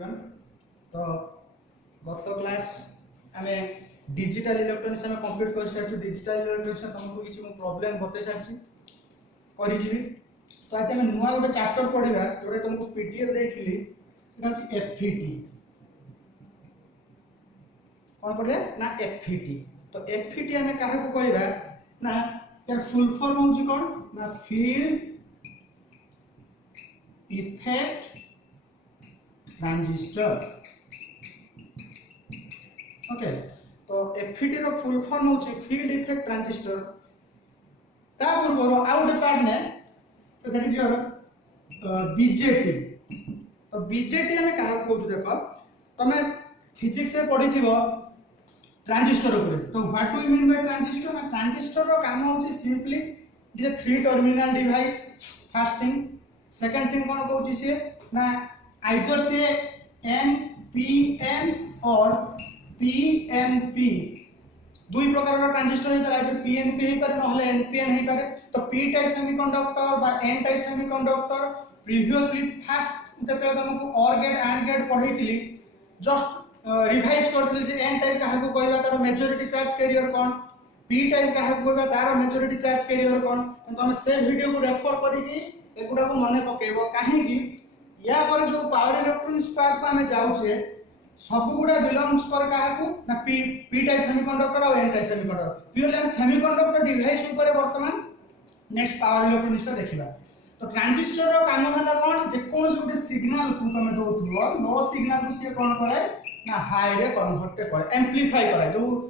Everyone. तो गत class आमे डिजिटल इलेक्ट्रॉनिक्स आमे कंप्लीट कर सारछु। डिजिटल इलेक्ट्रॉनिक्स तुमको किछि मो प्रॉब्लम बते सारछि करि जिवि। तो आज आमे नुवा गोटे चैप्टर पढिबा जोडे तुमको पीडीएफ देइथिली, सेटा छि एफईटी। कोन पढिया ना एफईटी। तो एफईटी आमे काहे को कहबा ना यार फुल फॉर्म होछि कोन ना फील्ड इफेक्ट ट्रांजिस्टर। ओके, तो एफईटी रो फुल फॉर्म होछि फील्ड इफेक्ट ट्रांजिस्टर। ता पूर्व आउट पार्ट ने तो दैट इज योर बीजेटी। तो बीजेटी हमें कहा कहू देखो, तमे फिजिक्स से पढ़ी थिबो ट्रांजिस्टर ऊपर। तो what do you mean by transistor? ना ट्रांजिस्टर रो काम होछि simply is a three terminal device. First thing. Second thing कोन कहू से ना either से NPN और PNP दुई प्रकार ट्रांजिस्टर है। आइदर PNP है पर नहले NPN है पर। तो P टाइप सेमीकंडक्टर बा N type semiconductor previously first जते तुमको OR गेट AND गेट पढाई थिली, जस्ट रिवाइज करथिल जे N टाइप काहे को कहबा तार मेजॉरिटी चार्ज कैरियर कोन, P टाइप काहे को कहबा तार मेजॉरिटी चार्ज कैरियर कोन। तो हम से वीडियो को रेफर करिकि एगुडा को मने पकेबो। काहे कि या पर जो पावर इलेक्ट्रॉनिक्स पार्ट को हमें जाउछे सब गुडा बिलोंग्स पर काहे को ना पी टाइप सेमीकंडक्टर और एन टाइप सेमीकंडक्टर। प्योरली हम सेमीकंडक्टर डिवाइस ऊपर वर्तमान नेक्स्ट पावर इलेक्ट्रॉनिक्स ता देखिबा। तो ट्रांजिस्टर रो काम होला कोन जे कोन से गुटे सिग्नल को तमे दोथुओ, लो सिग्नल को से कोन करे ना हाई रे कन्वर्ट करे, एम्प्लीफाई करे। जो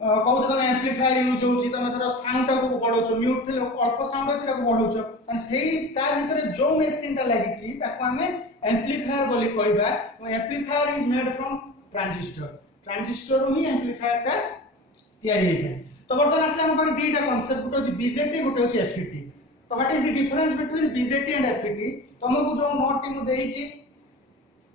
कहू तमे एम्प्लीफायर यूज होची, तमे धरो साउंड को बढ़ौछो, म्यूट थे अल्प साउंड अछि ताको बढ़ौछो, तने सेही ता भीतर जो मशीन ता लागिछि ताको हमें एम्प्लीफायर बोली कहबा। वो amplifier is made from transistor. Transistor रो ही एम्प्लीफायर ता तयारी हेते। तो बर्तमान आसे हम पर दीटा कांसेप्ट, गुटे अछि बीजेटी, गुटे अछि एफईटी। तो what is the difference between BJT and FET? तुमको जो नोट टी मु देइछि,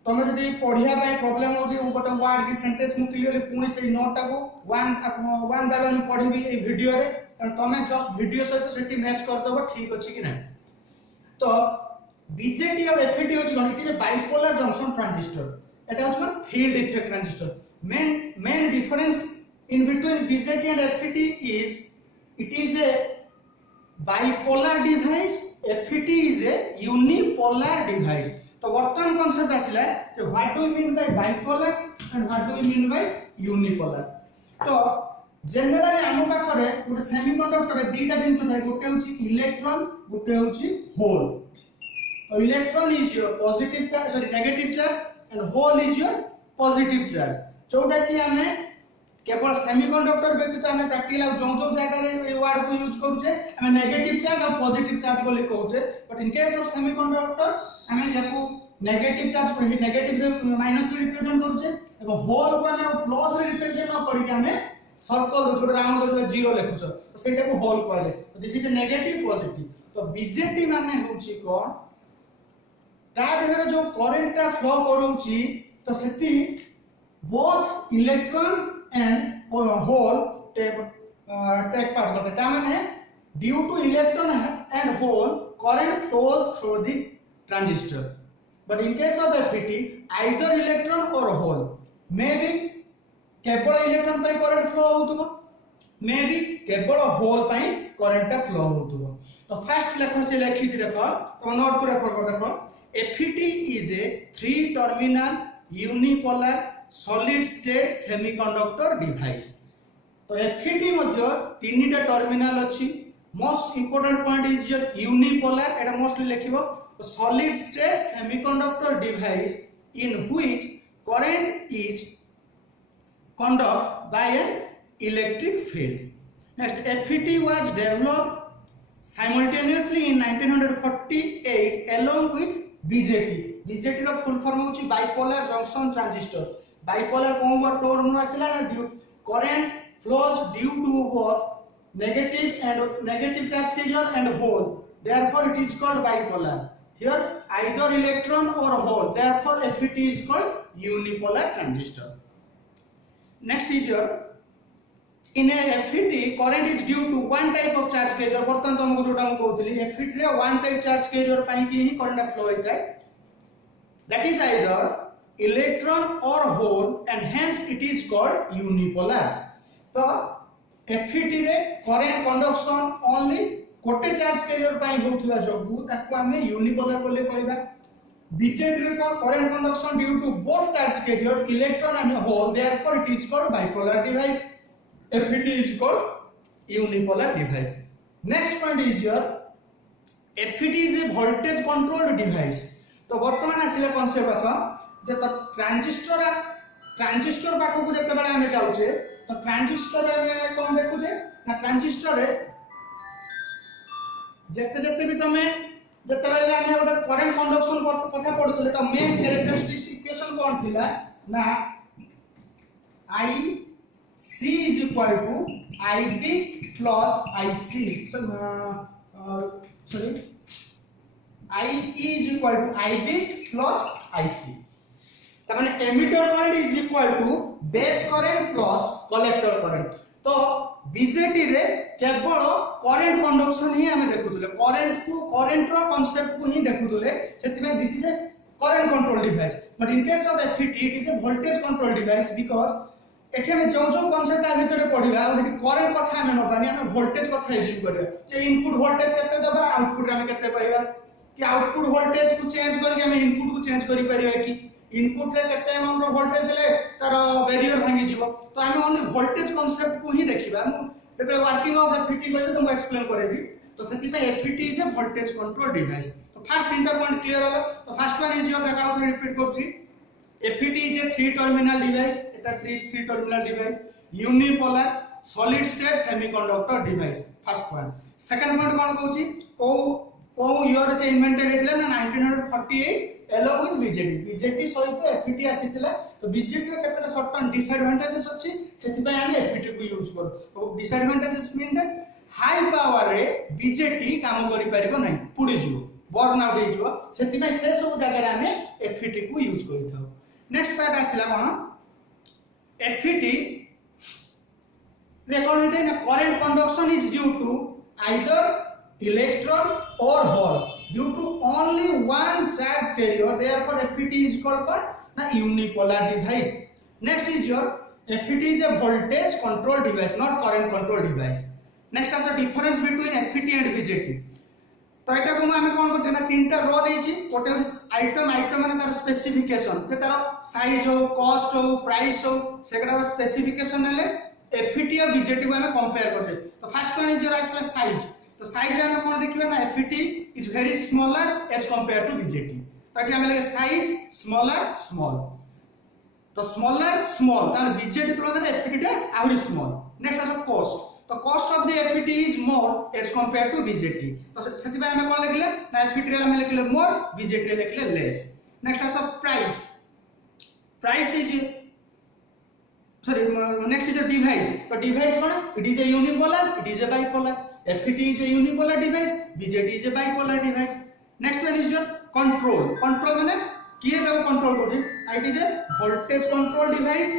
तमे जदि पढिया बाय प्रॉब्लम हो जे गोटे वर्ड की सेंटेंस मु क्लियरली पुनी से नोट टा को वन बाय वन पढिबी ए वीडियो रे। तमे जस्ट वीडियो सहित सेठी मैच कर दबो, ठीक अछि कि ना। तो बीजेटी और एफईटी होछि कोन, it is a bipolar junction transistor. एटा होछि कोन field effect transistor. Main difference in between BJT and FET is it is a bipolar device, FET is a unipolar device. तो वर्तमान कांसेप्ट आसिला जे what do you mean by bipolar and what do you mean by unipolar. तो generally हम पाखरे गोटे semiconductor दीटा जिंस थाए, गोटे होची इलेक्ट्रॉन, गोटे होची होल। तो electron is your positive charge, sorry negative charge, and hole is your positive charge. जोटा कि हमें केवल सेमीकंडक्टर व्यतीत हमें प्रैक्टिकल जो जो जगह रे ए वर्ड को यूज करूचे हमें नेगेटिव चार्ज और पॉजिटिव चार्ज बोली कहूचे। But in case of semiconductor हमें याकू नेगेटिव चार्ज को नेगेटिव माइनस रे रिप्रेजेंट करूचे एवं होल को हमें प्लस रे रिप्रेजेंट न करके हमें सर्कल जो राउंड जो जीरो लिखुछ, तो सेटा को होल कहले। तो this is A negative positive. तो बीजेटी माने होची कोन, ता देहरे जो करंट ता फ्लो करूची, तो सेती both electron and hole take part करते। ता माने due to electron and hole current flows through the transistor. But in case of FET either electron और होल, मे बी केवल इलेक्ट्रॉन पे करंट फ्लो होतुबो, मे बी केवल hole पे current flow होतुबो। तो फर्स्ट लेखो से लिखि छी देखो, तो नोट पर रेफर कर देखो। FET is A three terminal unipolar solid state semiconductor device. तो एफईटी मध्ये तीनटा टर्मिनल अछि। Most important point is your unipolar, Etah mostly लिखिबो solid state semiconductor device in which current is conducted by an electric field. Next, FET was developed simultaneously in 1948 along with BJT. BJT रो full form होची bipolar junction transistor. Bipolar कोन word term नु आसिला ना, current flows due to both negative charge carrier and hole. Therefore, it is called bipolar. Here either electron or hole, therefore FET is called unipolar transistor. Next is your in a FET current is due to one type of charge carrier. बर्तमान तुमको जोटा हम कहउतली FET रे one type charge carrier पई की ही current flow होइता है, that is either electron or hole and hence it is called unipolar. तो FET रे current conduction only गोटे चार्ज कैरियर पाई होथुवा जोगु ताको हमें यूनिपोलर बोले कहबा. BJT रे current conduction due to both charge carrier electron and hole, therefore it is called bipolar device. FET is called unipolar device. Next point is your FET is a voltage controlled device. तो वर्तमान आसिले concept अच्छा जे तो transistor पाखो को जते बेले हमें जाउचे तो ट्रांजिस्टर रे हमें कोन देखुचे ना ट्रांजिस्टर रे जते भी तमे जते बेले हमें ओटा करंट कंडक्शन कथा पढुतले तो मेन कैरेक्टरिस्टिक्स इक्वेशन कोन थिला ना I C is equal to IB plus IC. Sorry. I is equal to IB plus IC. तार माने emitter current is equal to base current plus collector current. तो BJT रे केवल current conduction ही हमें देखुतले, current रो concept को ही देखुतले. सेति में this is a current control device, but in case of FET it is a voltage control device because एठे में जो कांसेप्ट आ भितरे पढिबा आ हेटी करंट कथा हमें नबानी, हमें वोल्टेज कथा यूज करिया. जे इनपुट वोल्टेज केते देबा आउटपुट हमें केते पाइबा कि आउटपुट वोल्टेज को चेंज करके हमें इनपुट को चेंज करि परिबा कि इनपुट रे केते अमाउंट रो वोल्टेज देले तार बैरियर भांगी जीवो. तो हमें ओनली वोल्टेज कांसेप्ट को ही देखिबा. हम तेतले वर्किंग ऑफ FET कहबे तुमको एक्सप्लेन करेबी. तो सेति पे FET is a voltage control device. तो फर्स्ट इंटर पॉइंट क्लियर होला. तो फर्स्ट वन इज योर देखा आउट रिपीट करछि. FET is a 3 terminal device. एटा 3 terminal device unipolar solid state semiconductor device. First point. Second point कोन कहछि को ईयर से इन्वेंटेड हेतले ना 1948 along with BJT सहित FET आसीथिला. तो BJT रे केतरा सर्टन डिसएडवांटेजेस अछि सेति पय हम FET को यूज करू. तो disadvantages mean that high power रे BJT काम करि परिबो नै, पुडी जिवो, बर्न आउट हे जिवो. सेति पय से सब जगह रे हम FET को यूज करि थाउ. नेक्स्ट पार्ट आसिला कोन FET रे कोन हेतै ना current conduction is due to either electron or hole due to only one charge carrier, therefore FET is called na unipolar device. Next is your FET is a voltage control device, not current control device. Next is the difference between FET and BJT. तो एटा को हम कोन करछ ना तीनटा रो देछि. कोटे हो item माने तार स्पेसिफिकेशन जे तार साइज हो, कॉस्ट हो, प्राइस हो, सेकड़ा स्पेसिफिकेशन नेले FET और BJT को हम कंपेयर करछे. तो फर्स्ट वन इज योर आइसला साइज. तो साइज रे हम कोन देखिबा ना FET is very smaller as compare to BJT. तो एठी हम लगे साइज स्मॉलर स्मॉल. तो स्मॉलर स्मॉल तार BJT तुलना में FET टा आउरी स्मॉल. नेक्स्ट आसो कॉस्ट. तो cost of the FET is more as compare to BJT. तो सेति बाय हम कोन लिखले ना FET रे हम लिखले मोर, BJT रे लिखले लेस. नेक्स्ट आसो price. Price is next is device. तो डिवाइस कोन it is a unipolar, it is a bipolar. FET is a unipolar device, BJT is a bipolar device. Next one is your control. Control माने किए तब control करछि. It is a voltage control device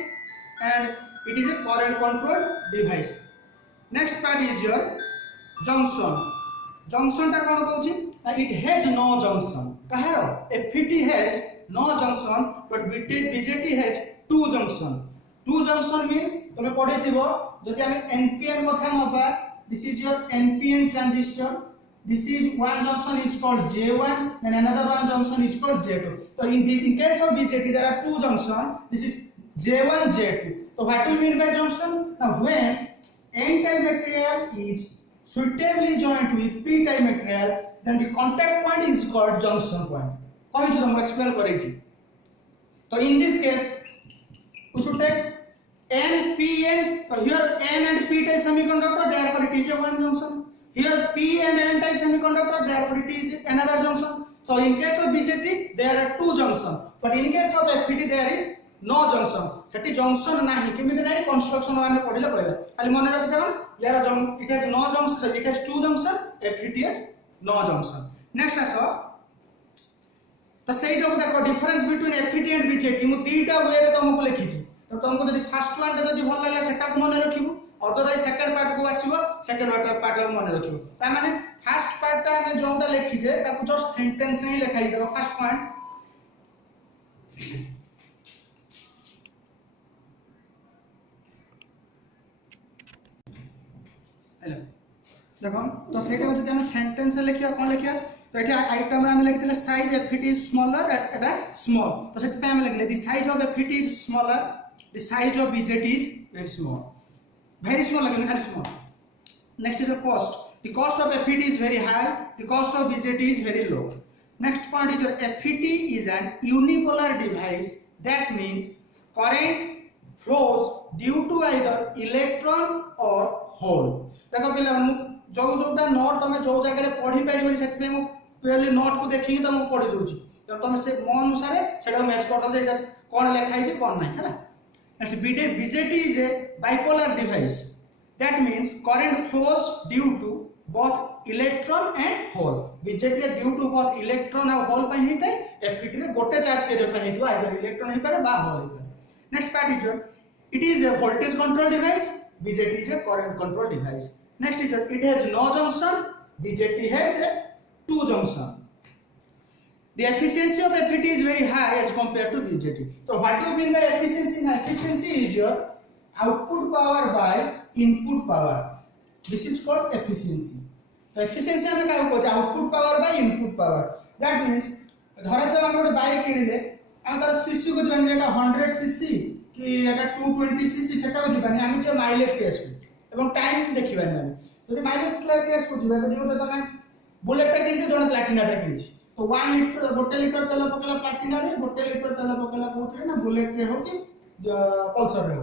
and it is a current control device. Next part is your junction. Junction टा कोन कहछि? It has no junction. कहारो FET has no junction but BJT has two junction. Two junction means तमे पढिथिबो जति हम NPN कथा नबा. This is your NPN transistor. This is one junction is called J1 and another one junction is called J2. So in case of BJT there are two junction. This is J1, J2. So what do you mean by junction? Now when N-type material is suitably joined with P-type material, then the contact point is called junction point. How is it? Explain करेंगे. So in this case, we should take NPN. So here N and P type semiconductor, therefore it is a one junction. Here P and N type semiconductor, therefore it is another junction. So in case of BJT there are two junction, but in case of FET there is no junction. Sethi junction नाही केमिति नाही construction हमें पढिले कहबा खाली मन रखि देबा. यार it has no junction, it has two junction, FET has no junction. Next आसो तो सेही जो देखो difference between FET and BJT मु दीटा वे रे तुमको लिखिछि. तो तुमको जदि फर्स्ट वन जदि भल लागला सेटा को मन रखिबो, अदरवाइज सेकंड पार्ट को आसीबो, सेकंड पार्ट को मन रखिबो. ता माने फर्स्ट पार्ट ता हमें जोंटा लिखि जे ताको जस्ट सेंटेंस नहीं लिखाई देबो. फर्स्ट पॉइंट देखो तो सेटा जदि हम सेंटेंस रे लिखिया कोन लिखिया तो एठी आइटम रे हम लिखितले size FET is smaller एटा स्मॉल तो सेठी पे हम लिखले the size of FET is smaller the size of BJT is very small लगे खाली small next is the cost of FET is very high the cost of BJT is very low next point is your FET is an unipolar device that means current flows due to either electron or hole देखो पिला जो जोटा note तुम जो जगह पढ़ी पार से पहले नोट को देखिए तुमको पढ़ी दूची तो तुम से मो अनुसार से मैच कर दो कौन लिखाई कौन ना है next BJT is a bipolar device that means current flows due to both electron and hole BJT रे ड्यू टू बोथ इलेक्ट्रॉन और होल पे हेते FET रे गोटे चार्ज के पे हेतु आइदर इलेक्ट्रॉन हे पारे बा होल हे पारे next part is it is a voltage control device BJT is a current control device next is it has no junction BJT has a two junction the efficiency of FET is very high as compared to BJT so what do you mean by efficiency now efficiency is your output power by input power this is called efficiency so efficiency hame काय कहू output power by input power that means धरा जाओ हम गोटे bike किनिले हम तार CC को जने एटा 100 सीसी कि एटा 220 सीसी सेटा को जीवानी हम जे माइलेज केस को एवं टाइम देखिबानी हम जदि माइलेज केस को जीवा जदि गोटे तमे बुलेट टा किनिছে जण प्लैटिना टा किनिছে तो 1 लीटर गोटे लीटर तेल पकेला प्लैटिना रे गोटे लीटर तेल पकेला कोथरे ना बुलेट रे हो कि पल्सर रे हो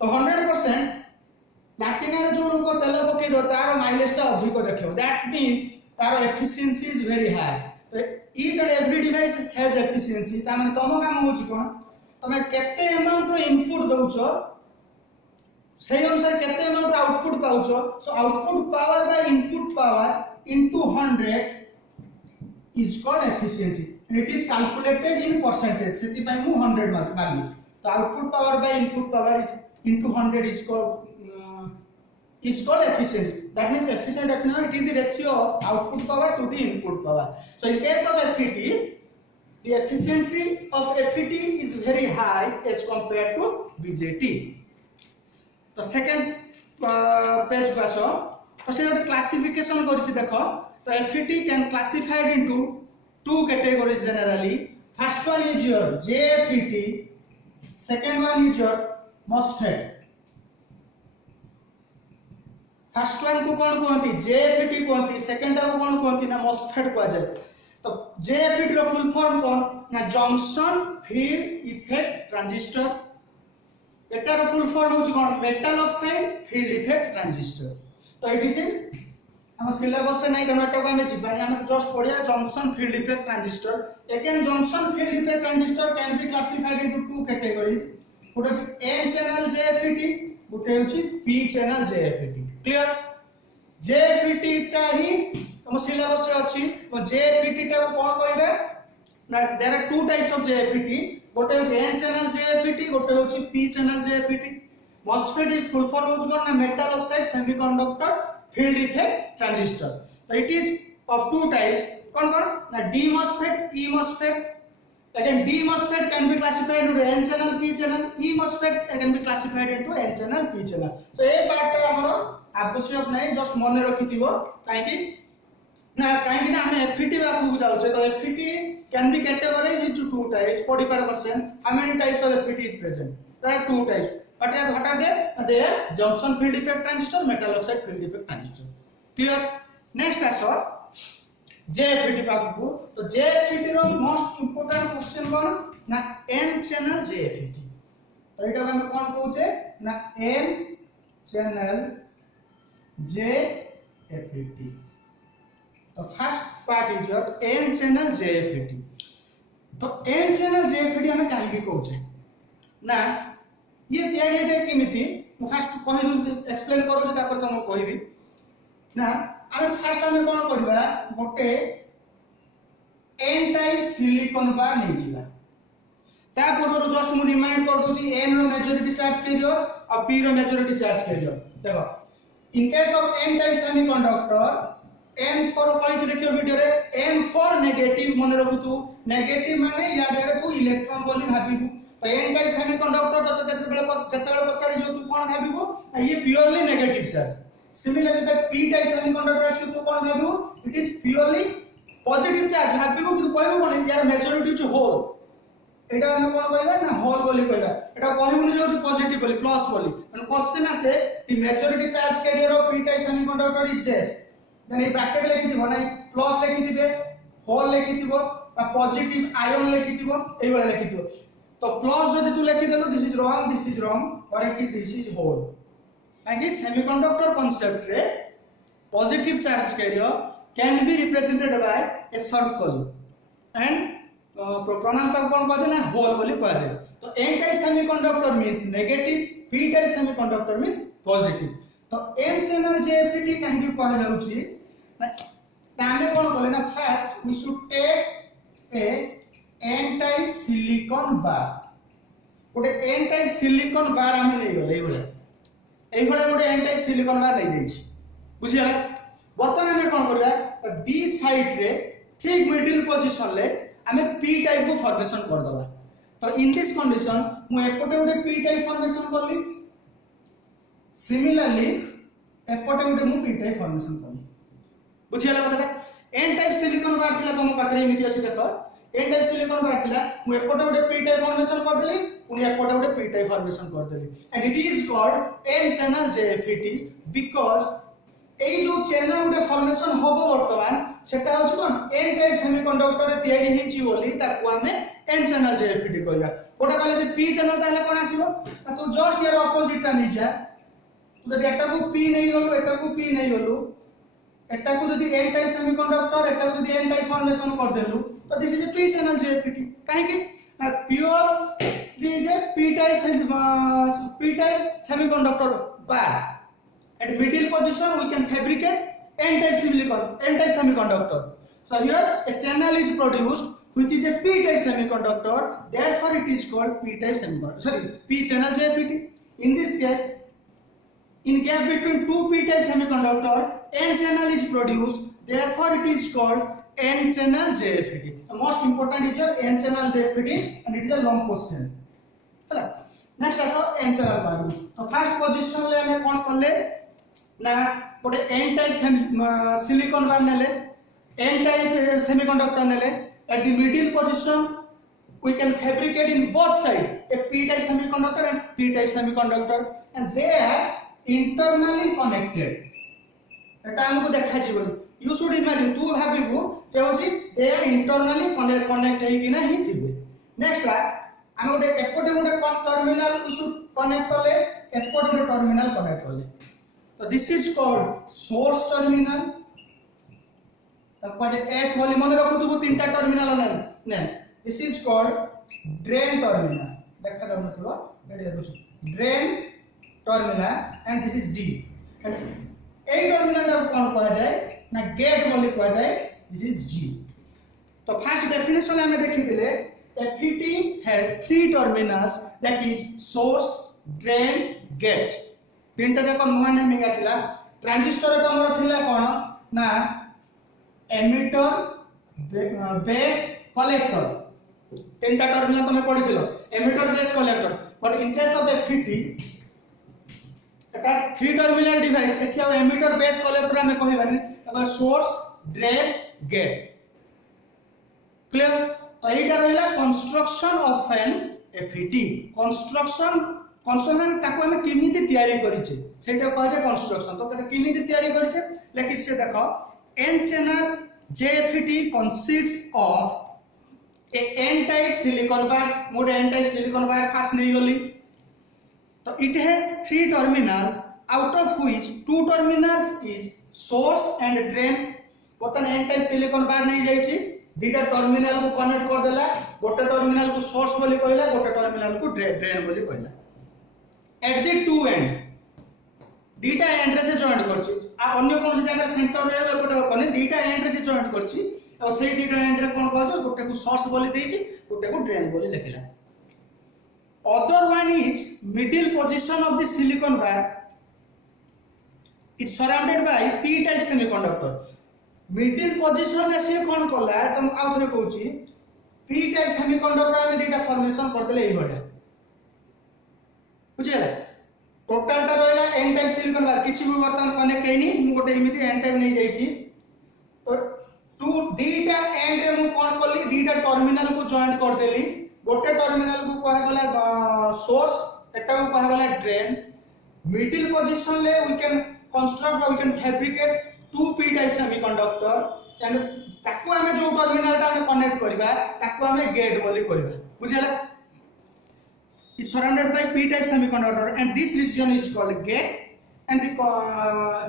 तो 100% प्लैटिना रे जो लोग तेल पके दो तार माइलेज टा अधिक देखियो दैट मींस तार एफिशिएंसी इज वेरी हाई तो each and every device has efficiency ता माने तमो काम होची कोन तमे केते अमाउंट रो इनपुट दउछो सही अनुसार केते अमाउंट आउटपुट पाउछो so output power by input power into 100 is called efficiency and it is calculated in percentage सेति पय मु 100 मानी तो output power by input power is into 100 is called efficiency that means efficient it is the ratio of output power to the input power so in case of FET the efficiency of FET is very high as compared to BJT तो second page को आसो तो से ଗୋଟେ classification କରିଛି देखो तो FET can classified into two categories generally first one is your JFET second one is your MOSFET first one को कौन कहती JFET कहती सेकंड को कौन कहती ना MOSFET कह जाए तो JFET रो फुल फॉर्म कौन ना जंक्शन फील्ड इफेक्ट ट्रांजिस्टर एटार फुल फॉर्म होची कौन metal oxide field effect transistor तो इट इज हम सिलेबस से नहीं तो एटा को हम जीवानी हम जस्ट पढ़िया junction field effect transistor again junction field effect transistor can be classified into two categories गोटे N चैनल JFET गोटे होची P channel JFET clear JFET ता ही हम सिलेबस रे अछि तो JFET ता को कोन कहबे ना there are two types of JFET गोटे होची N चैनल JFET गोटे होची P channel JFET MOSFET is full form होची कोन ना metal oxide semiconductor field effect transistor तो it is of two types कोन कोन ना D MOSFET E MOSFET again D MOSFET can be classified into N channel P channel E MOSFET can be classified into N channel P channel so A part टा हमरो आवश्यक नहीं just मन रखिथिबो काहे कि ना हम FET बाकू जाउछे तो FET can be categorized into two types 45% how many types of FET is present there are two types what are they are junction field effect transistor metal oxide field effect transistor clear next aso JFET Baku तो JFET रो most important question कोन ना N channel JFET तो एटा हम कोन कहूचे ना N channel JFET तो first part is your N channel JFET तो N channel JFET हमें काहे की कहूचे ना ये तैयारी है केमिति मु फर्स्ट कहि दु एक्सप्लेन करो जे तापर तुम कहबी ना हम फर्स्ट हमें कोन करबा गोटे N टाइप सिलिकॉन बार नै जिबा ता पूर्व जस्ट मु रिमाइंड कर दोची N रो मेजॉरिटी चार्ज करियो और P रो मेजॉरिटी चार्ज करियो देखो in case of N type semiconductor N for कहि देखियो वीडियो रे N for नेगेटिव मन रखतु नेगेटिव माने या देरे तू इलेक्ट्रॉन बोली भाबिबु तो N type semiconductor जते बेले पचारि जो तू कोन भाबिबु ये purely negative charge Similarly, the p type semiconductor आसी तो कोन भाबिबो it is purely positive charge भाबिबो कि कहबो कोन यार मेजॉरिटी इज होल एटा हम कोन कहबा ना होल बोली कहबा एटा कहबो जे पॉजिटिव बोली प्लस बोली माने क्वेश्चन आसे the majority charge carrier of p type semiconductor is dash then a bracket लिखि दिबो ना प्लस लिखि दिबे होल लिखि दिबो बा पॉजिटिव आयन लिखि दिबो एई वाला लिखि दिबो तो प्लस जदि तू लिखि देलो this is wrong correct this is hole काहे सेमीकंडक्टर कांसेप्ट रे positive charge carrier can be represented by a circle and pronounce तक कोन कहजे ना होल बोली कहजे तो N type semiconductor means negative P type semiconductor means positive तो एन चैनल जेएफईटी काहे कि कहल जाउची ना तामे कोन कहले ना first we should take a N type silicon bar गोटे एन टाइप सिलिकॉन बार आमे नै गले एई भले गोटे एन टाइप सिलिकॉन बार नै जाइछि बुझियला बर्तमान आमे कोन करबा बी साइड रे ठीक मिडिल पोजीशन ले आमे p टाइप को फॉर्मेशन कर दबा तो इन दिस कंडीशन मु एपटे गोटे p टाइप फॉर्मेशन करली सिमिलरली एपटे गोटे मु p टाइप फॉर्मेशन करली बुझियला कथाटा n टाइप सिलिकॉन बार थिला तुम पाखरे इमिति अछि देखो n टाइप सिलिकॉन बार थिला मु एपटे गोटे p टाइप फॉर्मेशन कर देली उनी एपटे गोटे p टाइप फॉर्मेशन कर देली and it is called n channel JFET because এই जो चैनल गोटे फॉर्मेशन होबो वर्तमान सेटा होछ कोन एन टाइप सेमीकंडक्टर रे तयारी हिची बोली ताकू हमें एन चैनल JFET कहबा गोटे कहले जे p चैनल ताले कोन आसीबो तो जस्ट यार ऑपोजिट टा नै जा तू जदि एटा को p नै गलो एटा को p नै गलो एटा को जदि एन टाइप सेमीकंडक्टर एटा को जदि एन टाइप फॉर्मेशन कर देलु तो this is A p channel JFET काहे कि pure is a p type semiconductor bar at middle position we can fabricate n type semiconductor so here a channel is produced which is a p type semiconductor therefore it is called p type semiconductor p channel JFET in this case in gap between two p type semiconductor n channel is produced therefore it is called n channel JFET the most important is your n channel JFET and it is a long question hala next aso n channel बारू तो first position ले हमें कोन करले ना गोटे N type silicon बार नेले N type semiconductor नेले at the middle position we can fabricate in both side a p type semiconductor and p type semiconductor and they are internally connected eta हमको देखा जी बोली you should imagine तू भाबिबू जे होची they are internally connect है कि नहीं थिबे next हम गोटे एपोटे गोटे टर्मिनल should connect करले एपोटे गोटे टर्मिनल कनेक्ट करले तो this is called source terminal तक जे एस बोली मन रखु तू तीनटा टर्मिनल ने this is called drain terminal देखा दो मतलब एडी देखु drain terminal and this is D and ए टर्मिनल कोन कहा जाए ना गेट बोली कहा जाए दिस इज जी तो फर्स्ट डेफिनेशन हमें देखि दिले FET has three terminals that is source drain gate तीनटा जाक नुआ नेमिंग आसिला ट्रांजिस्टर तो हमर थिला कोन ना एमिटर बेस कलेक्टर तीनटा टर्मिनल तमे पढि दिलो emitter base collector but in case of FET एटा थ्री टर्मिनल डिवाइस एठिया एमिटर बेस कलेक्टर हमें कहबानी एटा सोर्स ड्रेन गेट क्लियर तो एटा रहला construction of an FET construction ताको हमें किमिति तयारी करिছে सेटा कहै छै कंस्ट्रक्शन तो केटा किमिति तयारी करिছে लेकिन से देखो n channel JFET consists of a n type silicon bar mode n type silicon bar fast नहीं गली तो it has three terminals out of which two terminals is source and drain button n type silicon bar नहीं जाई छी दीटा terminal को connect कर देला गोटे टर्मिनल को सोर्स बोली कहला गोटे टर्मिनल को ड्रेन बोली कहला एट द टू एंड दीटा एंड रे से जॉइंट करछि आ अन्य कोन से जगह सेंटर रे गोटे कोने दीटा एंड रे से जॉइंट करछि और सेही दीटा एंड रे कोन कहछ गोटे को सोर्स बोली देछि गोटे को ड्रेन बोली लिखला other one is middle position of the silicon bar is surrounded by p type semiconductor middle position रे से कोन कला तुम आ थरे कहछि p टाइप सेमीकंडक्टर में दीटा फॉर्मेशन कर देले एही भले बुझिला टोटल टा रहला एन टाइप सिलिकॉन बार किछि भी बर्तन कनेक्ट हेनी मु गोटे एमिति एन टाइप नै जाईछि तो टू दीटा एंड रे मु कोन करली दीटा टर्मिनल को जॉइंट कर देली गोटे टर्मिनल को कहा गला सोर्स एटा को कहा गला ड्रेन मिडिल पोजीशन ले we can construct we can fabricate two P type semiconductor and ताको हमें जो टर्मिनल ता हमें कनेक्ट करबा ताको हमें गेट बोली कहबा बुझिला is surrounded by p type semiconductor and this region is called gate and the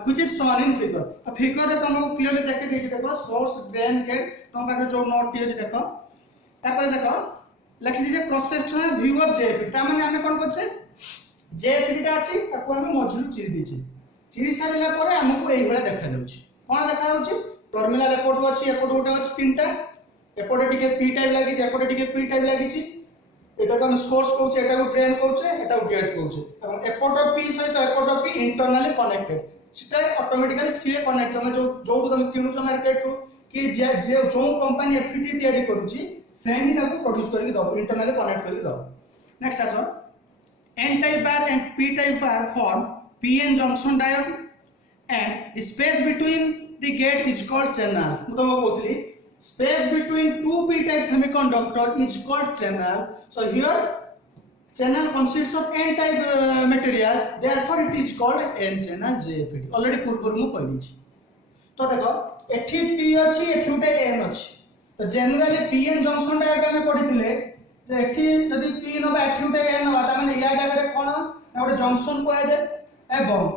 which is shown in figure तो फिगर रे तुमको क्लियरली देखे देछि देखो सोर्स ड्रेन गेट तुम पाखे जो नोट टी अछि देखो तापर देखो लिखि जे क्रॉस सेक्शन व्यू ऑफ जेएफडी ता माने हमें कोन करछे जेएफडी ता अछि ताको हमें मझुरु चिरी देछि चिरी सारिला परे हमको एही भला देखा जाउछि कोन देखा जाउछि टर्मिनल एपोर्ट अछि एपोर्ट गोटे अछि तीनटा एपोर्ट टिके पी टाइप लागि छै एपोर्ट टिके पी टाइप लागि छै एटा को हम सोर्स कहउछ एटा को ड्रेन कहउछ एटा को गेट कहउछ এবং एपोर्ट पी सहित एपोर्ट पी इंटरनली कनेक्टेड सेटा ऑटोमेटिकली सीए कनेक्ट हम जो जो तुम किनुछ मार्केट रो कि जे जो कंपनी एफटी तयारी करूची से ही ताको प्रोड्यूस करके दो इंटरनली कनेक्ट करके दो नेक्स्ट आसो N type bar and P type bar form PN junction diode and the space between the gate is called channel मु तुमको कहतली space between two p type semiconductor is called channel so here channel consists of n type material therefore it is called n channel JFET already पूर्व मु कहली छी तो देखो एठी p अछि एठी उटे n अछि तो जनरली pn जंक्शन डायोड में पढिथिले जे एठी यदि p नबा एठी उटे n नबा त माने या जगह रे कोन ना गोटे जंक्शन को जाय एवं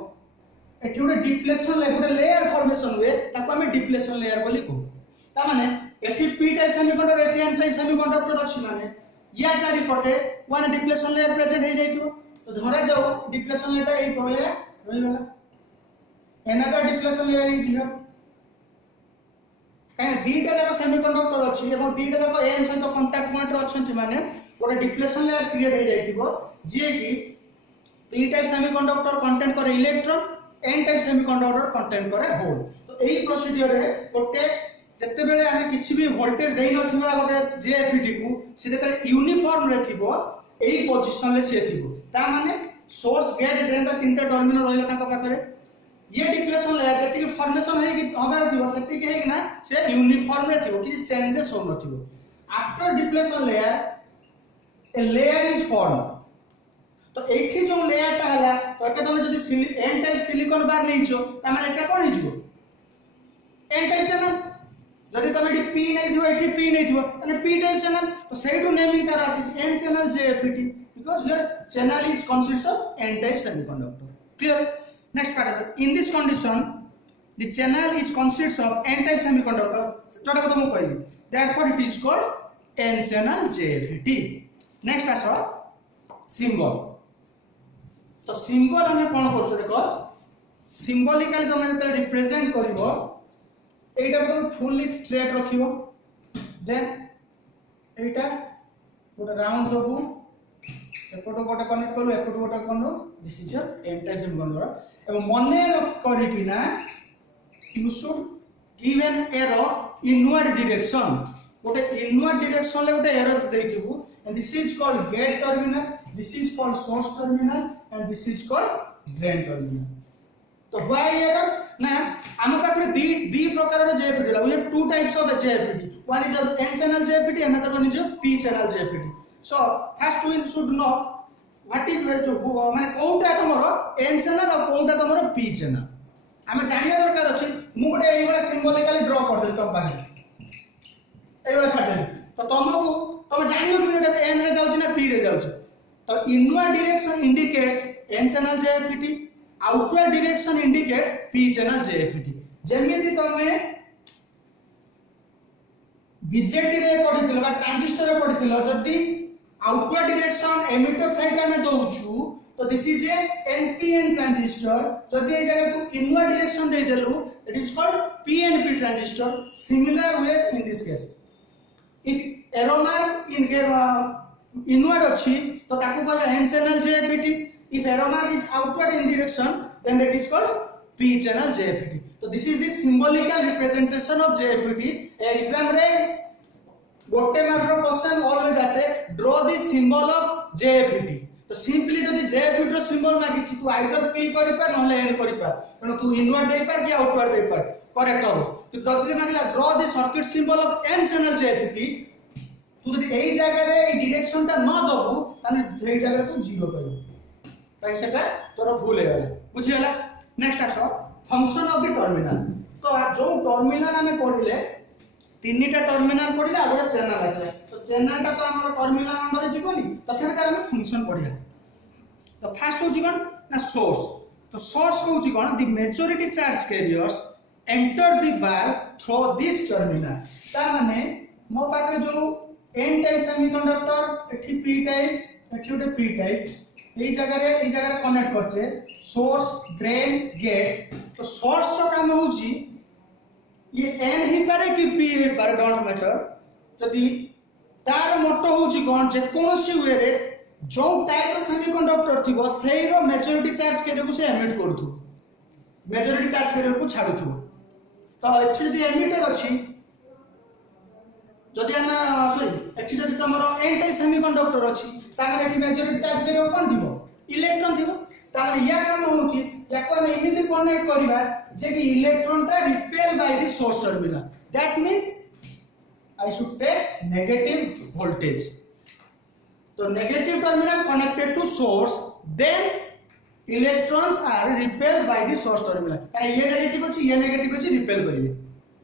एठी उटे डिप्लेशन ले गोटे लेयर फॉर्मेशन हुए ताको हमें डिप्लेशन लेयर बोली कहू ता माने एठी पी टाइप सेमीकंडक्टर एठी एन टाइप सेमीकंडक्टर अछि माने या चारि पटे वन डिप्लेशन लेयर प्रेजेंट हे जाइतो तो धरा जाओ डिप्लेशन लेयर एई पळे रहि गला another depletion layer is here काहे दीटा जाक सेमीकंडक्टर अछि एवं दीटा जाक एन सहित कांटेक्ट पॉइंट अछंती माने गोटे डिप्लेशन लेयर क्रिएट हे जाइतिबो जे कि पी टाइप सेमीकंडक्टर कंटेंट करे electron N type semiconductor content करे होल तो एई प्रोसीजर रे गोटे जत्ते बेले हमें किछि भी वोल्टेज देई नथिबा गोटे जेएफडी को से जतले यूनिफॉर्म रे थिबो एई पोजीशन ले से थिबो ता माने सोर्स गेट ड्रेन ता तीनटा टर्मिनल रहले ताका पाखरे ये डिप्लेशन लेयर जति की फॉर्मेशन है कि हबार थिबो सेति के है ना से यूनिफॉर्म रे थिबो कि चेंजेस हो नथिबो after depletion layer a layer is form तो एठी जो लेयर ता हला तो एटा तुम जदी एन टाइप सिलिकॉन बार लेइछो ता माने एटा कोन हिजो एन टाइप चैनल जदि तुम एठी पी नै थियो एठी पी नै थियो माने पी टाइप चैनल तो सेटू नेमिंग तार आसी N channel JFET because here channel is consist of N type semiconductor clear next part is in this condition the channel is consist of N type semiconductor जोटा को तुम कहली therefore it is called N channel JFET next आसो symbol तो symbol हमें कोन करछो देखो सिंबलिकली तुम जते रिप्रेजेंट करबो एटा को फुल्ली स्ट्रेट रखिबो देन एटा गोटे राउंड दबु एपटो गोटे कनेक्ट करू एपटो गोटे करू this is your N type semiconductor एवं मने करिकिना you should give an arrow inward direction गोटे इनवर्ड डायरेक्शन ले गोटे एरर देखिबू and this is called gate terminal this is called source terminal and this is called drain terminal तो why error ना हम पाखरे दी प्रकार रो जेएफडी ला we have two types of JFET one is n channel JFET another one is p channel JFET so first we should know what is माने कोउटा तमरो n channel और कोउटा तमरो p channel हम जानिया दरकार अछि मु गोटे एई वाला सिंबलिकली ड्रा कर दे तम पाखे एई वाला छाड़ दे तो तुमको तुम जानियो कि एटा n रे जाउछ ना p रे जाउछ तो inward direction indicates n channel JFET outward direction indicates p channel JFET जेमिति तमे बीजेटी रे पढिथिलो बा ट्रांजिस्टर रे पढिथिलो जदी आउटवर्ड डायरेक्शन एमिटर साइड रे में दोउछु तो this is A npn transistor जदी ए जगह तू इनवर्ड डायरेक्शन दे देलु it is called pnp transistor similar way in this case if arrow in inward अछि तो ताको कहबा n channel JFET if arrow is outward in direction then that is called p channel JFET so this is the symbolical representation of JFET exam रे गोटे mark question always आसे draw the symbol of JFET तो simply जदी जेएफईटी रो symbol मागी तू either P करि पार नहले N करि पार तनो तू इनवर्ड दे पार कि आउटवर्ड दे पार करेक्ट हो तो जदी मागिला draw the circuit symbol of N channel JFET तू जदी एई जगह रे एई डायरेक्शन ता न दबु ताने एई जगह तू जीरो पाइबु ताई सेटा तोर भूल हे गला बुझि गला नेक्स्ट आसो फंक्शन ऑफ द टर्मिनल तो जो टर्मिनल हमें पढिले तीनटा टर्मिनल पढिले आ गोटे चैनल आछले तो चैनल ता तो हमर टर्मिनल अंदर जीवनी तथापि तार हम फंक्शन पढिया तो फास्ट होची कोन ना सोर्स तो सोर्स कहूची कोन the majority charge carriers enter the bar through this terminal ता माने मो पाखे जो एन टाइप सेमीकंडक्टर एठी पी टाइप एठी उटे पी टाइप एई जगह रे कनेक्ट करछे सोर्स ड्रेन गेट तो सोर्स रो काम होची ये एन ही पारे कि पी ही पारे डोंट मैटर जदी तार मोटो होची कोन जे कोनसी वे रे जो टाइप सेमीकंडक्टर थिबो सेही रो मेजॉरिटी चार्ज कैरियर को से एमिट करथु मेजॉरिटी चार्ज कैरियर को छाडुथु तो एठी जदी एमिटर अछि जदी हम सॉरी एठी जदी तमरो एन टाइप सेमीकंडक्टर अछि तामे एठी मेजॉरिटी चार्ज कैरियर कोन दिबो इलेक्ट्रॉन दिबो तामे या काम होची याको हम इमिति कनेक्ट करिबा जे कि इलेक्ट्रॉन टा repel by the source terminal that means I should take negative voltage. So negative terminal connected to source, then electrons are repelled by the source terminal. ये negative अच्छी ये negative अच्छी repel करिए.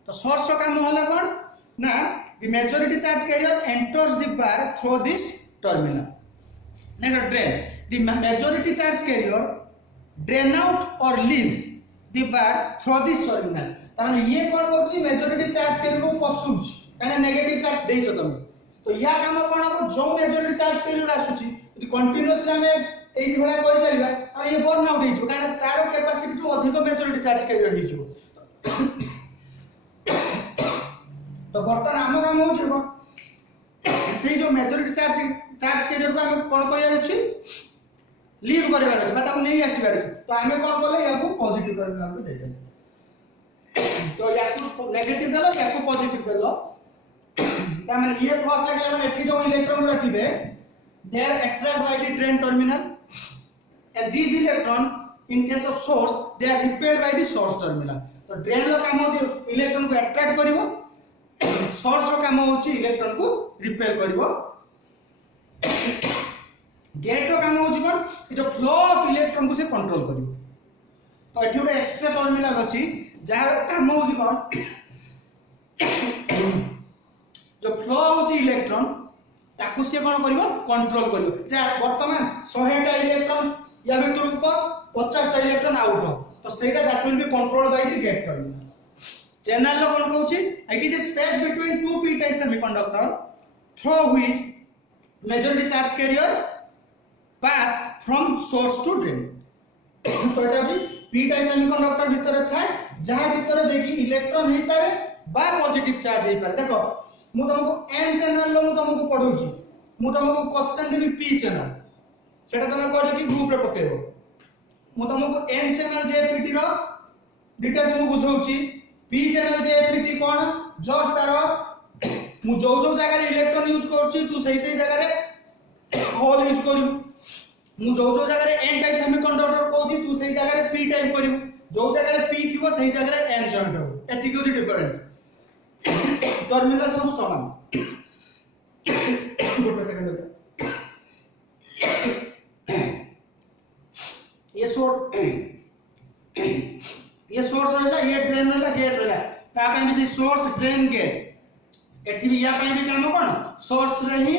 तो source का काम होला कौन? ना the majority charge carrier enters the bar through this terminal. Next drain. The majority charge carrier drain out or leave the bar through this terminal. ताମାନେ ये कौन करछि majority charge carrier को पसुछि काने नेगेटिव चार्ज देइछो तमे तो या काम कोन हो जो मेजॉरिटी चार्ज कैरियर आसुची यदि कंटीन्यूअसली हमें एई भला करि चलिबा त ये बर्न आउट हेइछो काने तारो कैपेसिटी टू अधिक मेजॉरिटी चार्ज कैरियर हेइछो तो बर्तन हम काम हो छबो सेही जो मेजॉरिटी चार्ज कैरियर को हम कोन करियार अछि लीव करबार अछि बाटा को नै आसीबार अछि तो हमें कोन बोले याकू पॉजिटिव टर्मिनल को दे देले तो याकू नेगेटिव देलो याकू पॉजिटिव देलो ताମାନେ ये प्लस लागला माने एठी जो इलेक्ट्रॉन गुडा थिबे they are attract by the drain terminal and this electron in case of source they are repelled by the source terminal तो ड्रेन रो काम होची इलेक्ट्रॉन को अट्रैक्ट करिवो सोर्स रो काम होची इलेक्ट्रॉन को रिपेल करिवो गेट रो काम होची कोन जो फ्लो ऑफ इलेक्ट्रॉन को से कंट्रोल करिवो तो एठी उडे एक्स्ट्रा टर्मिनल अछि जार काम होची कोन जो फ्लो होची इलेक्ट्रॉन ताकू से कोन करिवो कंट्रोल करिवो जे वर्तमान 100 टा इलेक्ट्रॉन या भीतर उपस 50 टा इलेक्ट्रॉन आउट हो तो सेटा that will be controlled by the gate terminal channel लो कोन कहूची it is a space between two p type semiconductor through which majority charge carrier pass from source to drain तो एटा जी p type semiconductor भीतर थाए जहां भीतर देखि electron हे पारे बा पॉजिटिव चार्ज हे पारे देखो मु तुमको n चैनल लो मु तुमको पढौची मु तुमको क्वेश्चन देबी p चैनल सेटा तुम कर कि ग्रुप रे पकेबो मु तुमको n चैनल जेएफईटी रो डिटेल्स मु बुझौची p चैनल जेएफईटी कोन जस्ट तारो मु जो जगह रे इलेक्ट्रॉन यूज करची तू सही जगह रे होल यूज करिवु मु जो जगह रे n टाइप सेमीकंडक्टर कहूची तू सही जगह रे p टाइप करिवु जो जगह रे p थिबो सही जगह रे n जॉइंट हो एति कोची डिफरेंस टर्मिनल सब समान गोटे सेकंड होता ये सोर्स रहला ये ड्रेन रहला गेट रहला ता पे भी सोर्स ड्रेन गेट एठी भी या पे भी काम कोन सोर्स रे ही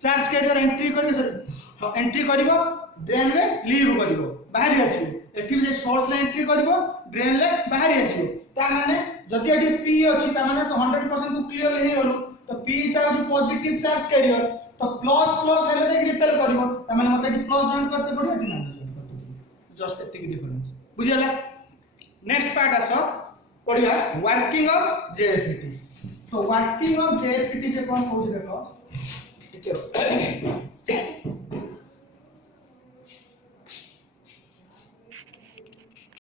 चार्ज कैरियर एंट्री करिवो ड्रेन रे लीव करिवो बाहर आसीबो एठी भी सोर्स रे एंट्री करिवो ड्रेन रे बाहर आसीबो ता माने जदि एठी p अछि ता माने तो 100% तू क्लियर हे होलो तो p ता जो पॉजिटिव चार्ज कैरियर तो प्लस प्लस हेले जे रिपेल करिवो ता माने मते एठी प्लस जॉइन करते पड़ियो एठी माइनस जॉइन करते पड़ियो जस्ट एतिक डिफरेंस बुझियला नेक्स्ट पार्ट आसो पढिया वर्किंग ऑफ जेएफईटी तो वर्किंग ऑफ जेएफईटी से कोन कहू देखो ठीक है